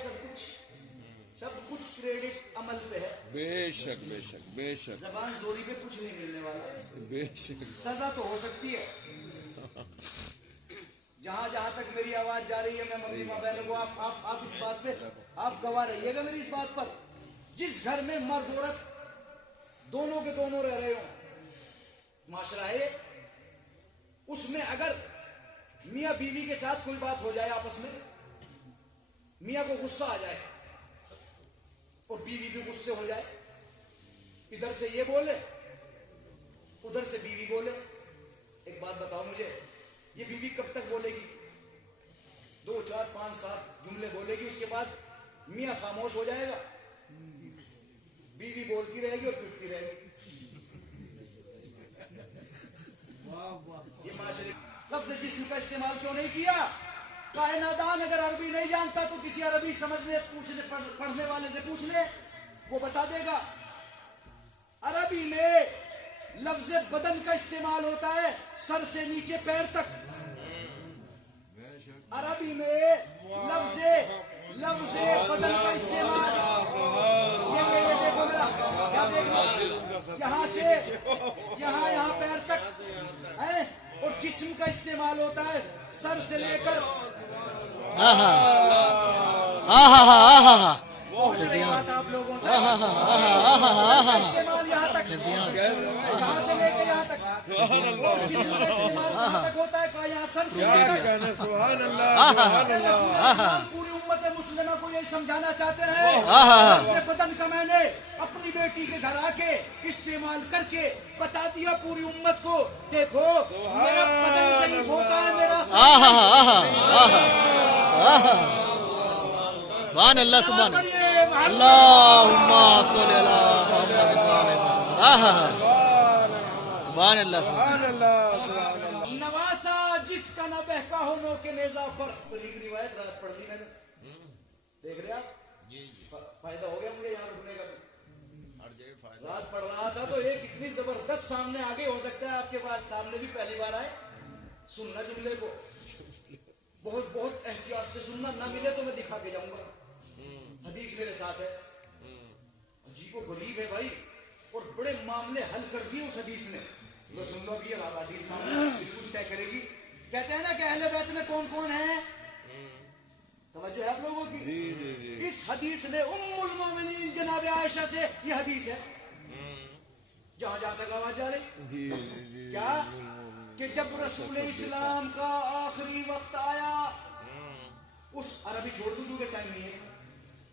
سب کچھ کریڈٹ عمل پہ ہے. بے شک بے شک بے شک. زبان زوری پہ کچھ نہیں ملنے والا, بے شک. سزا تو ہو سکتی ہے. جہاں جہاں تک میری آواز جا رہی ہے, میں ممی ماں بہنوں کو آپ اس بات پہ آپ گواہ رہیے گا میری اس بات پر, جس گھر میں مرد عورت دونوں کے دونوں رہ رہے ہوں, معاشرہ ہے, اس میں اگر میاں بیوی کے ساتھ کوئی بات ہو جائے آپس میں, میاں کو غصہ آ جائے اور بیوی بھی غصے ہو جائے, ادھر سے یہ بولے ادھر سے بیوی بولے, ایک بات بتاؤ مجھے, یہ بیوی کب تک بولے گی؟ 2 4 5 7 جملے بولے گی, اس کے بعد میاں خاموش ہو جائے گا, بیوی بولتی رہے گی اور پٹتی رہے گی. یہ معاشرے لفظ جسم کا استعمال کیوں نہیں کیا؟ کائنادان اگر عربی نہیں جانتا تو کسی عربی سمجھنے پڑھنے والے سے پوچھ لے, وہ بتا دے گا. عربی میں لفظ بدن کا استعمال ہوتا ہے سر سے نیچے پیر تک. عربی میں لفظ بدن کا استعمال, یہ دیکھو میرا, یہاں سے یہاں پیر تک ہے, اور جسم کا استعمال ہوتا ہے سر سے لے کر آپ لوگوں کا استعمال یہاں تک, یہاں سے لے کے یہاں تک, جسم کا استعمال کہاں تک ہوتا ہے؟ یہاں سر سے لے کر. پوری امت مسلمہ کو یہی سمجھانا چاہتے ہیں, بدن کا میں نے اپنی بیٹی کے گھر آ کے استعمال کر کے بتا دیا پوری امت کو, دیکھو میرا بدن ضعیف ہوتا ہے, میرا سبحان اللہ سبحان پڑھیے اللہ محمد اللہم صلی علی محمد وعلی محمد سبحان اللہ سبحان اللہ سبحان اللہ نواسا جس کا نہ بہکا ہو نو کے نیزہ پر قریب روایت رات پڑھ لی میں نے دیکھ رہے آپ فائدہ ہو گیا مجھے یہاں رکنے کا رات پڑھ رہا تھا تو ایک اتنی زبردست سامنے آگے ہو سکتا ہے آپ کے پاس سامنے بھی پہلی بار آئے سننا جملے کو بہت بہت احتیاط سے سننا نہ ملے تو میں دکھا کے جاؤں گا حدیث میرے ساتھ ہے عجیب و غریب ہے بھائی اور بڑے معاملے حل کر دیے اس حدیث نے لو سن لو بھی حدیث معاملہ بالکل طے کرے گی کہتے ہیں نا کہ اہل بیت میں کون کون ہیں توجہ ہے آپ لوگوں کی اس حدیث نے ام المومنین جناب عائشہ سے یہ حدیث ہے جہاں جہاں تک آواز جا رہی کیا کہ جب رسول اسلام کا آخری وقت آیا اس عربی چھوڑ دوں کہ ٹائم نہیں ہے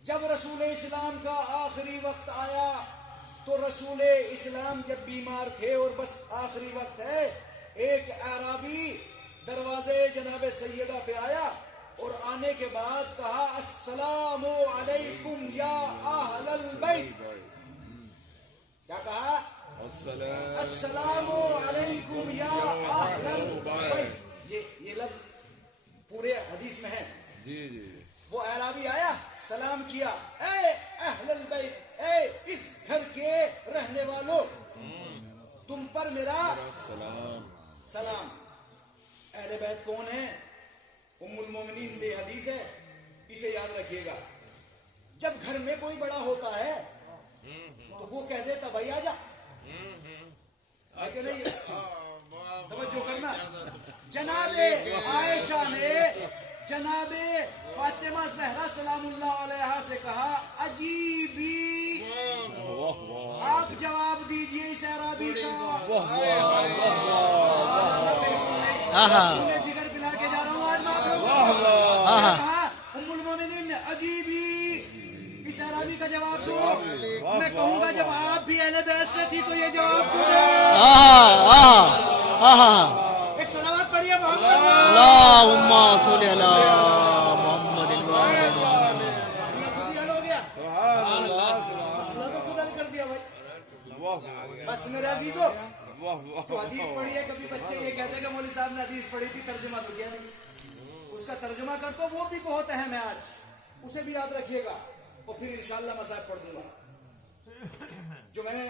جب رسول اسلام کا آخری وقت آیا تو رسول اسلام جب بیمار تھے اور بس آخری وقت ہے ایک اعرابی دروازے جناب سیدہ پہ آیا اور آنے کے بعد کہا السلام علیکم یا اہل البیت کیا کہا السلام علیکم یا اہل البیت یہ لفظ پورے حدیث میں ہے وہ اعرابی آیا سلام کیا اے اہل البیت اے اس گھر کے رہنے والوں تم پر میرا سلام اہل بیت کون ہے ام المومنین سے یہ حدیث ہے اسے یاد رکھیے گا جب گھر میں کوئی بڑا ہوتا ہے تو وہ کہہ دیتا بھائی آجا توجہ کرنا جناب عائشہ نے جناب فاطمہ زہرا سلام اللہ علیہا سے کہا عجیبی آپ جواب دیجئے اس اعرابی کا جگر پلا کے جا رہا ہوں آج میں کہا ام المومنین نے عجیبی اس اعرابی کا جواب دو میں کہوں گا جب آپ بھی اہل بیت سے تھی تو یہ جواب دو ایک صلوات پڑھیے محمد اللہم صلی علی محمد خود ہی حل ہو گیا اللہ تو خود حل کر دیا بھائی بس میرے عزیزو تو حدیث پڑھی ہے کبھی بچے یہ کہتے ہیں کہ مولوی صاحب نے حدیث پڑھی تھی ترجمہ تو کیا نہیں اس کا ترجمہ کر تو وہ بھی بہت اہم ہے آج اسے بھی یاد رکھیے گا اور پھر انشاءاللہ مصائب پڑھ دوں گا جو میں نے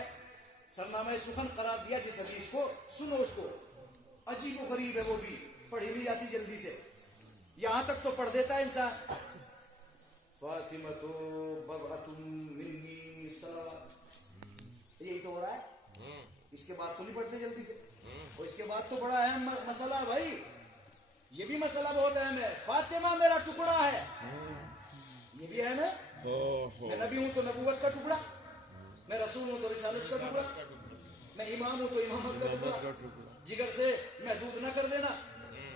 سرنامہ سخن قرار دیا جس حدیث کو سنو اس کو عجیب و غریب ہے وہ بھی پڑھی نہیں جاتی جلدی سے یہاں تک تو پڑھ دیتا ہے انسان فاطمہ تو بضعۃ منی صلوات یہی تو ہو رہا ہے اس کے بعد تو نہیں پڑھتے جلدی سے اور اس کے بعد تو بڑا اہم مسئلہ بھائی یہ بھی مسئلہ بہت اہم ہے فاطمہ میرا ٹکڑا ہے یہ بھی اہم ہے میں نبی ہوں تو نبوت کا ٹکڑا میں رسول ہوں تو رسالت کا ٹکڑا میں امام ہوں تو امامت کا ٹکڑا جگر سے محدود نہ کر دینا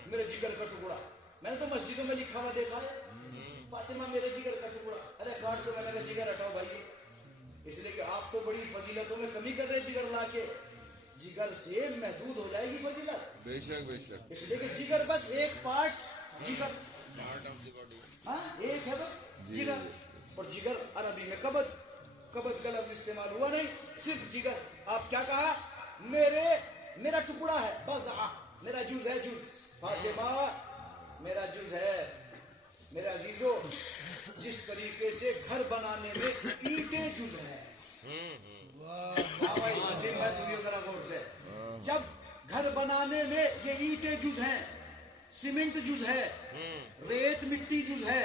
میرے جگر کا ٹکڑا میں نے تو مسجدوں میں لکھا ہوا دیکھا ہے فاطمہ میرے جگر کا ٹکڑا ارے کاٹ دو میں نے کہا جگر ہٹاؤ بھائی اس لیے کہ آپ تو بڑی فضیلتوں میں کمی کر رہے جگر لا کے جگر سے محدود ہو جائے گی فضیلت بے شک اس لیے کہ جگر بس ایک پارٹ جگر ہاں ایک ہے بس جگر اور جگر عربی میں کبد کا لفظ استعمال ہوا نہیں صرف جگر آپ کیا کہا میرا ٹکڑا ہے بضعہ میرا جز ہے جز فاطمہ میرا جز ہے میرے عزیزو جس طریقے سے گھر بنانے میں اینٹیں جز ہے جب گھر بنانے میں یہ اینٹیں جز ہیں سیمنٹ جز ہے ریت مٹی جز ہے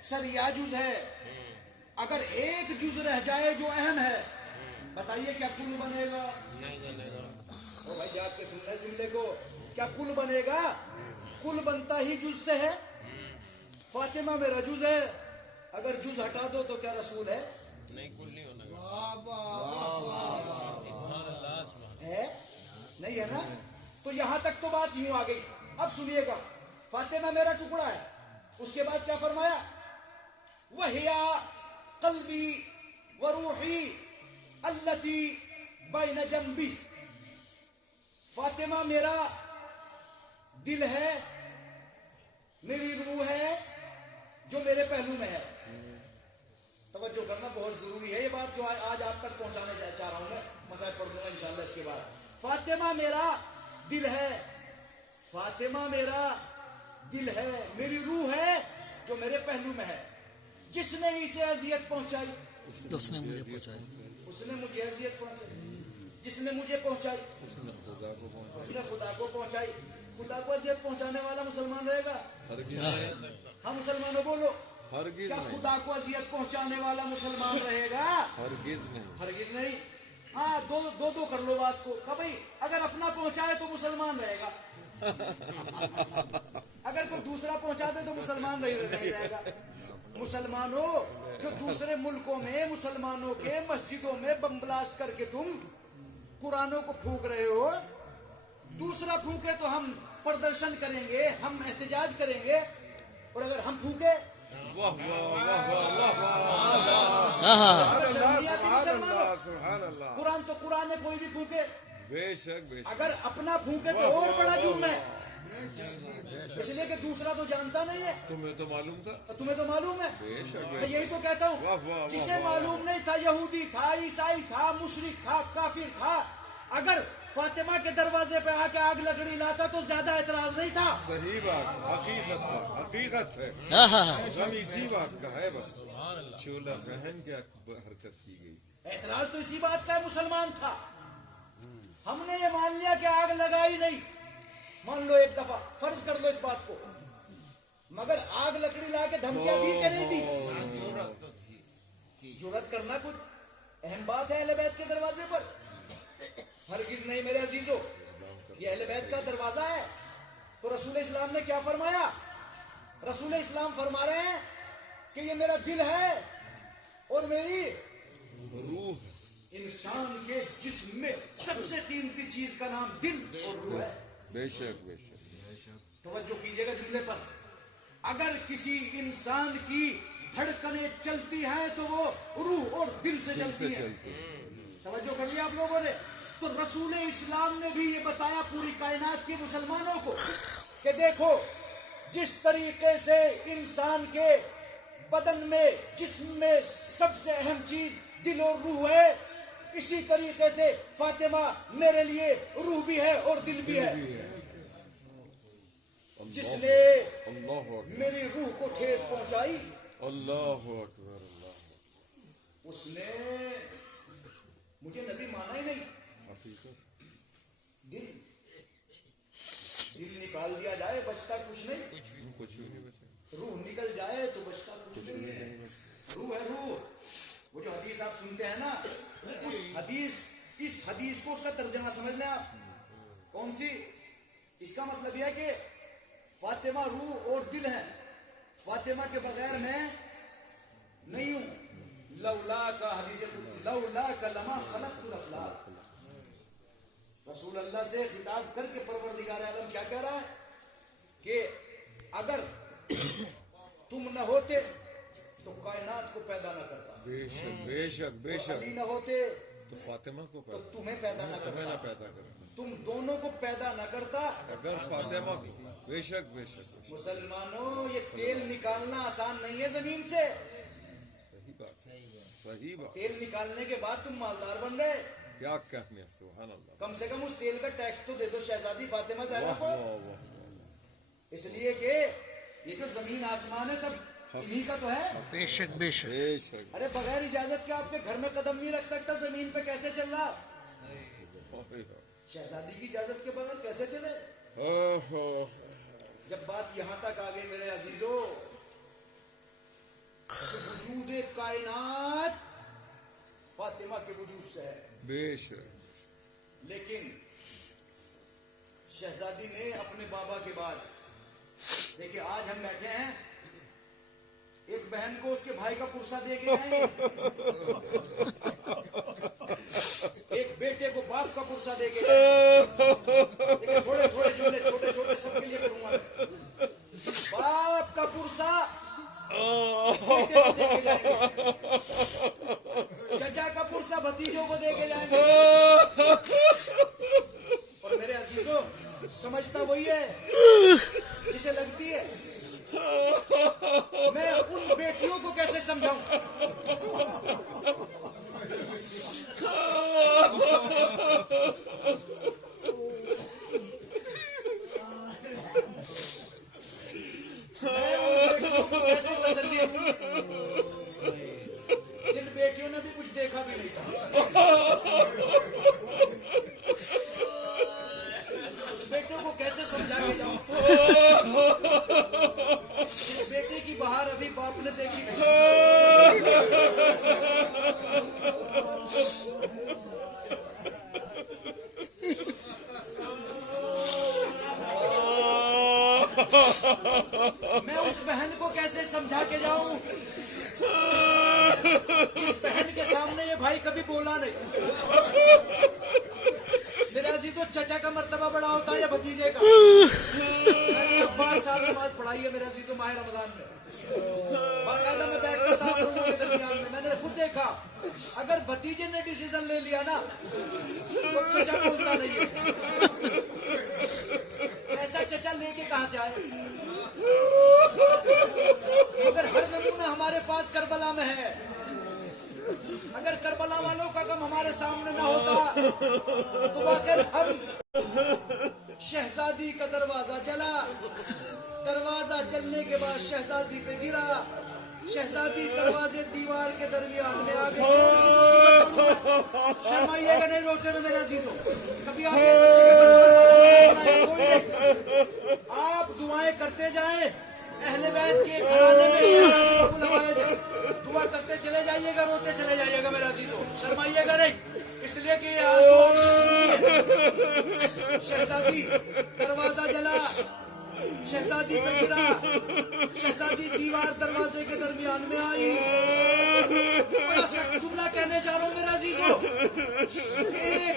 سریا جز ہے اگر ایک جز رہ جائے جو اہم ہے بتائیے کیا کل بنے گا او بھائی جاگ کے سن رہے جملے کو کیا کل بنے گا کل بنتا ہی جز سے ہے فاطمہ میرا جز ہے اگر جز ہٹا دو تو کیا رسول ہے نہیں کل نہیں ہونا ہے نہیں ہے نا تو یہاں تک تو بات یوں آ گئی اب سنیے گا فاطمہ میرا ٹکڑا ہے اس کے بعد کیا فرمایا وَهِيَ قَلْبِي وَرُوحِي الَّتِي بَيْنَ جَنْبِي فاطمہ میرا دل ہے میری روح ہے جو میرے پہلو میں ہے توجہ کرنا بہت ضروری ہے، یہ بات جو آج آپ تک پہنچانے چاہ رہا ہوں میں، مسائل پڑھ دوں گا انشاءاللہ اس کے بعد. فاطمہ میرا دل ہے، فاطمہ میرا دل ہے، میری روح ہے جو میرے پہلو میں ہے. جس نے اسے اذیت پہنچائی، اس نے مجھے پہنچایا. اس نے مجھے اذیت پہنچائی. جس نے مجھے پہنچائی اس نے خدا کو پہنچائی. خدا کو اذیت پہنچانے والا مسلمان رہے گا؟ ہم مسلمانوں بولو، ہرگز کیا نہیں، خدا کو اذیت پہنچانے والا مسلمان رہے گا؟ ہرگز نہیں. ہرگز نہیں. ہاں دو کر لو بات کو کہ بھائی اگر اپنا پہنچائے تو مسلمان رہے گا، اگر کوئی دوسرا پہنچا دے تو مسلمان نہیں رہے گا. مسلمانوں جو دوسرے ملکوں میں مسلمانوں کے مسجدوں میں بم بلاسٹ کر کے تم قرآنوں کو پھونک رہے ہو، دوسرا پھونکے تو ہم پردرشن کریں گے، ہم احتجاج کریں گے، اور اگر ہم پھونکے واہ واہ واہ مسلمانوں سبحان اللہ. قرآن تو قرآن ہے، کوئی بھی پھونکے. بے شک بے شک. اگر اپنا پھونکے تو اور بڑا جرم ہے، اس لیے کہ دوسرا تو جانتا نہیں ہے. تمہیں تو معلوم تھا. تمہیں تو معلوم ہے. بے شک میں یہی تو کہتا واہ واہ ہوں، واہ جسے واہ. معلوم نہیں تھا یہودی تھا، عیسائی تھا، مشرک تھا، کافر تھا، اگر فاطمہ کے دروازے پہ آ کے آگ لکڑی لاتا تو زیادہ اعتراض نہیں تھا. صحیح بات، حقیقت ہے. غم اسی بات کا ہے بس. شعلہ بہن کیا حرکت کی گئی. اعتراض تو اسی بات کا ہے، مسلمان تھا. ہم نے یہ مان لیا کہ آگ لگائی نہیں، مان لو ایک دفعہ، فرض کر لو اس بات کو، مگر آگ لکڑی لا کے دھمکیاں دی کہ نہیں دی؟ جرأت کرنا کچھ اہم بات ہے اہل بیت کے دروازے پر؟ ہرگز نہیں میرے عزیزو. یہ اہل بیت کا دروازہ ہے. تو رسول اسلام نے کیا فرمایا؟ رسول اسلام فرما رہے ہیں کہ یہ میرا دل ہے اور میری روح. انسان کے جسم میں سب سے قیمتی چیز کا نام دل اور روح ہے. بے شک بے شک. توجہ کیجئے گا جملے پر. اگر کسی انسان کی دھڑکنیں چلتی ہیں تو وہ روح اور دل سے چلتی ہیں. توجہ کر لیا آپ لوگوں نے. تو رسول اسلام نے بھی یہ بتایا پوری کائنات کے مسلمانوں کو کہ دیکھو، جس طریقے سے انسان کے بدن میں جسم میں سب سے اہم چیز دل اور روح ہے، اسی طریقے سے فاطمہ میرے لیے روح بھی ہے اور دل بھی ہے. جس نے میری روح کو ٹھیس پہنچائی، اللہ اکبر. اللہ اس نے مجھے نبی مانا ہی نہیں. دل نکال دیا جائے بچتا کچھ نہیں، کچھ بھی نہیں بچا. روح نکل جائے تو بچتا کچھ نہیں ہے. روح ہے روح. وہ جو حدیث آپ سنتے ہیں نا، اس حدیث کو اس کا ترجمہ سمجھ لیں آپ. کون سی؟ اس کا مطلب یہ ہے کہ فاطمہ روح اور دل ہے، فاطمہ کے بغیر میں نہیں ہوں. لولا کا حدیث قدسی، لولا کا لما خلقت الافلاک. رسول اللہ سے خطاب کر کے پروردگار عالم کیا کہہ رہا ہے کہ اگر تم نہ ہوتے تو کائنات کو پیدا نہ کرتا. بے شک بے شک بے شک. علی نہ ہوتے تو فاطمہ کو تو تمہیں پیدا نہ کرتا. پیدا کرتا. تم دونوں کو پیدا نہ کرتا. اگر فاطمہ بے شک بے شک. مسلمانوں، یہ تیل نکالنا آسان نہیں ہے زمین سے. صحیح بات، صحیح بات. تیل نکالنے کے بعد تم مالدار بن رہے. کیا کہنے، سبحان اللہ. کم سے کم اس تیل کا ٹیکس تو دے دو شہزادی فاطمہ زہرا واہ کو. واہ واہ. اس لیے کہ یہ جو زمین آسمان ہے سب انہی کا تو ہے. بے شک بے شک. بے شک. ارے بغیر اجازت کے آپ کے گھر میں قدم نہیں رکھ سکتا، زمین پہ کیسے چل رہا؟ شہزادی کی اجازت کے بغیر کیسے چلے؟ جب بات یہاں تک آ گئی میرے عزیزو، وجود کائنات فاطمہ کے وجود سے ہے. بے شک. لیکن شہزادی نے اپنے بابا کے بعد، دیکھیں آج ہم بیٹھے ہیں، ایک بہن کو اس کے بھائی کا پرسہ دے کے جائیں گے، ایک بیٹے کو باپ کا پرسہ دے کے جائیں گے. لیکن تھوڑے تھوڑے جملے چھوٹے چھوٹے سب کے لیے کروں گا. باپ کا پرسہ بیٹے کو دے کے جائیں گے، چچا کا پرسہ بھتیجوں کو دے کے جائیں گے. اور میرے عزیزوں، سمجھتا وہی ہے جسے لگتی ہے. میں ان بیٹیوں کو کیسے سمجھاؤں؟ میں ان بیٹیوں کو کیسے تسلی دوں جن بیٹیوں نے بھی کچھ دیکھا بھی نہیں تھا؟ اس بیٹوں کو کیسے سمجھا کے جاؤں اس بیٹے کی بہار ابھی باپ نے دیکھی نہیں؟ میں اس بہن کو کیسے سمجھا کے جاؤں جس بہن کے سامنے یہ بھائی کبھی بولا نہیں؟ میرا عزیز تو چچا کا مرتبہ بڑا ہوتا ہے یا بھتیجے کا؟ میں نے 22 سال نماز پڑھائی ہے میرا عزیز تو ماہ رمضان میں باقاعدہ میں بیٹھتا تھا آپ لوگوں کے درمیان میں نے خود دیکھا اگر بھتیجے نے ڈیسیزن لے لیا نا تو چچا بولتا نہیں ہے۔ ایسا چچا لے کے کہاں سے آئے؟ مگر ہر نمونہ ہمارے پاس کربلا میں ہے۔ اگر کربلا والوں کا غم ہمارے سامنے نہ ہوتا تو واقعی ہم شہزادی کا دروازہ جلا، دروازہ جلنے کے بعد شہزادی پہ گرا، شہزادی دروازے دیوار کے درمیان میں آ گئی۔ شرمائیے گا نہیں روتے میں میرے عزیزوں، کبھی آپ آپ دعائیں کرتے جائیں اہل بیت کے گھرانے میں شہزادی کو بلوایا جائے، دعا کرتے چلے جائیے گا، روتے چلے جائیے گا میرے عزیزوں، شرمائیے گا نہیں، اس لیے کہ یہ آنسو آپ سنتی ہے۔ شہزادی دروازہ جلا، شہزادی پہ گرا، شہزادی دیوار دروازے کے درمیان میں آئی۔ بڑا سخت جملہ کہنے جا رہا ہوں میرے عزیزوں، ایک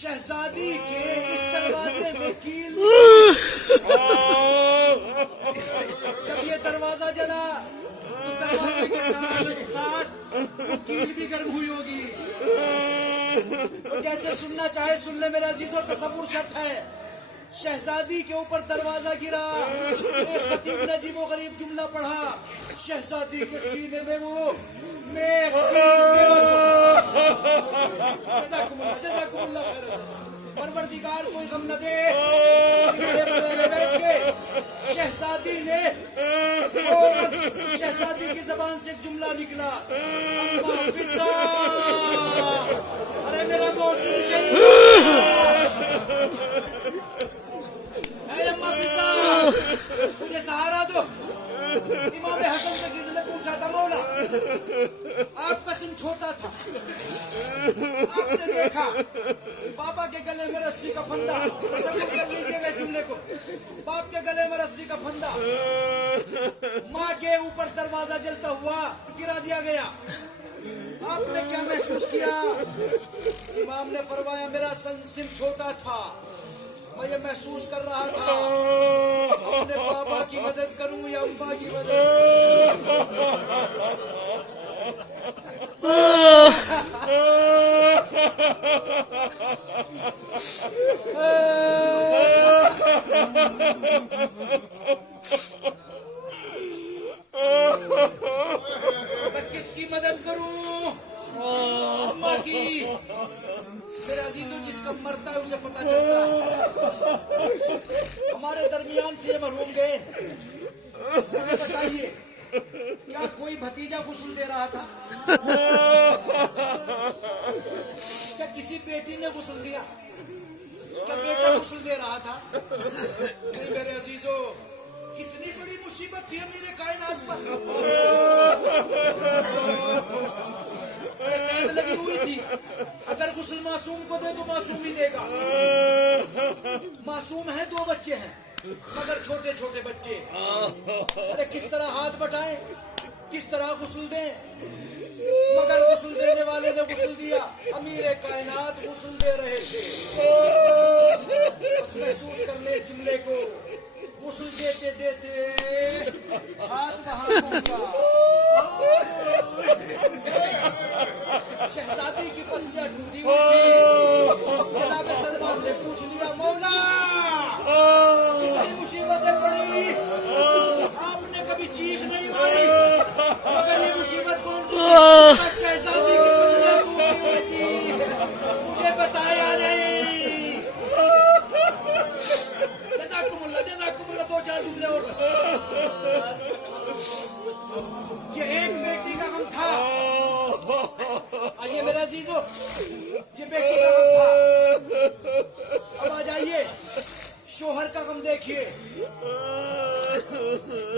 شہزادی کے اس دروازے میں کیل، جب یہ دروازہ جلا تو دروازے کے ساتھ وہ کیل بھی گرم ہوئی ہوگی۔ جیسے سننا چاہے سن لے میرے عزیزوں، تصور شرط ہے۔ شہزادی کے اوپر دروازہ گرا، ایک خطیب نے عجیب و غریب جملہ پڑھا، شہزادی کے سینے میں وہ جزاکم اللہ خیر، پروردگار کوئی غم نہ دے۔ بیٹھ کے شہزادی نے شہزادی کی زبان سے ایک جملہ نکلا، اما فضا، ارے میرا محسن شہید، اے اما فضا مجھے سہارا دو۔ امام حسن تقی نے پوچھا تھا، مولا آپ کا سن چھوٹا تھا، آپ نے دیکھا بابا کے گلے میں رسی کا پھندا، تصور کر لیجیے گا جملے کو، باپ کے گلے میں رسی کا پھندا، ماں کے اوپر دروازہ جلتا ہوا گرا دیا گیا، آپ نے کیا محسوس کیا؟ امام نے فرمایا میرا سن چھوٹا تھا، میں یہ محسوس کر رہا تھا اپنے بابا کی مدد کروں یا اماں کی مدد۔ میں کس کی مدد کروں؟ اماں کی۔ میرے عزیزوں، جس کا مرتا ہے اسے پتا چلتا ہے۔ ہمارے درمیان سے یہ مرحوم گئے، مجھے بتائیے کیا کوئی بھتیجا غسل دے رہا تھا؟ کیا کسی بیٹی نے غسل دیا؟ کیا بیٹا غسل دے رہا تھا؟ نہیں میرے عزیزوں، کتنی بڑی مصیبت تھی میرے کائنات پر، قید لگی ہوئی تھی۔ اگر غسل معصوم کو دے تو معصوم ہی دے گا۔ معصوم ہیں، 2 بچے ہیں مگر چھوٹے چھوٹے بچے، ارے کس طرح ہاتھ بٹائیں، کس طرح غسل دیں؟ مگر غسل دینے والے نے غسل دیا، امیر کائنات غسل دے رہے تھے۔ بس محسوس کر لے جملے کو، غسل دیتے دیتے ہاتھ وہاں پہنچا، شہزادی کی پسلیاں ٹوٹی ہوئی تھی۔ جناب سلمان نے پوچھ لیا، مولا کتنی مصیبتیں پڑی؟ دیکھیے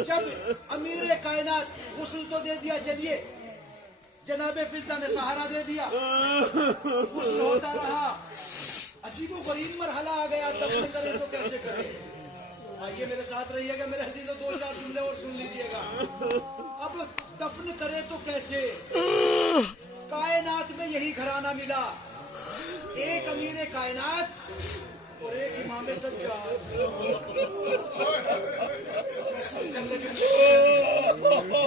جب امیر کائنات غسل تو دے دیا, چلیے جناب فضا نے سہارا دے دیا, غسل ہوتا رہا, عجیب و غریب مرحلہ آ گیا, دفن کرے تو کیسے کرے. آئیے میرے ساتھ رہیے گا میرے عزیزو, 2-4 جملے اور سن لیجئے گا. اب دفن کرے تو کیسے, کائنات میں یہی گھرانہ ملا, ایک امیر کائنات اور ایک امام سجاد.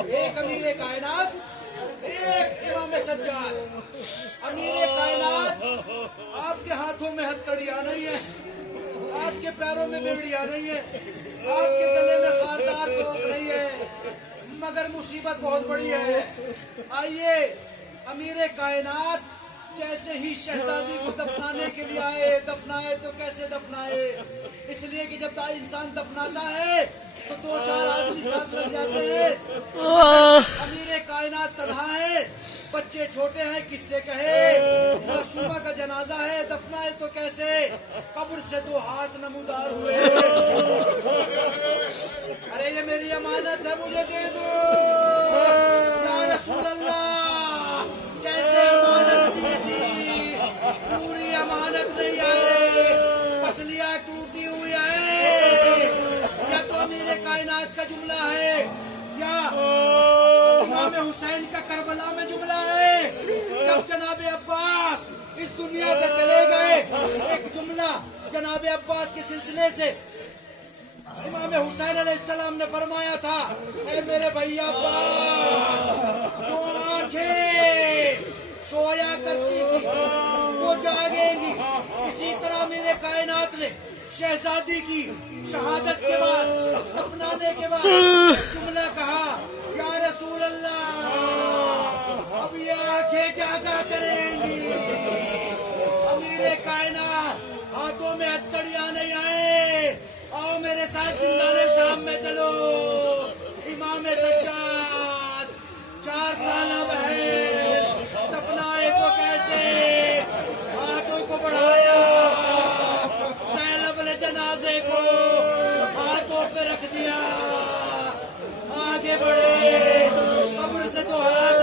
ایک امیر کائنات ایک امام سجاد. امیر کائنات آپ کے ہاتھوں میں ہتھکڑیاں نہیں ہے, آپ کے پیروں میں بیڑیاں نہیں ہے, آپ کے گلے میں خاردار توق نہیں ہے, مگر مصیبت بہت بڑی ہے. آئیے امیر کائنات جیسے ہی شہزادی کو دفنانے کے لیے آئے, دفنائے تو کیسے دفنائے, اس لیے کہ جب انسان دفناتا ہے تو 2-4 آدمی ساتھ لگ جاتے ہیں. امیر کائنات تنہا ہے, بچے چھوٹے ہیں, کس سے کہے, معصومہ کا جنازہ ہے, دفنائے تو کیسے, قبر سے 2 ہاتھ نمودار ہوئے. ارے یہ میری امانت ہے, مجھے دے دو یا رسول اللہ. جیسے امانت دی تھی پوری امانت نہیں آئے, پسلیاں ٹوٹی ہوئی آئے. یا تو امیر کائنات کا جملہ ہے یا امام حسین کا کربلا میں جملہ ہے. جب جناب عباس اس دنیا سے چلے گئے, ایک جملہ جناب عباس کے سلسلے سے امام حسین علیہ السلام نے فرمایا تھا, اے میرے بھائی عباس, جو آنکھیں سویا کرتی تھی وہ جاگے گی. اسی طرح میرے کائنات نے شہزادی کی شہادت کے بعد, دفنانے کے بعد جملہ کہا, یا رسول اللہ اب یہ آنکھیں جاگا کریں گی. امیر کائنات ہاتھوں میں ہتھکڑیاں نہیں آئے, آؤ میرے ساتھ زندان شام میں چلو. امام سجاد 4 سال اب ہے, دفنائے کو کیسے, ہاتھوں کو بڑھایا, زینب نے جنازے کو ہاتھوں پہ رکھ دیا, آگے بڑھے, قبر سے 2 ہاتھ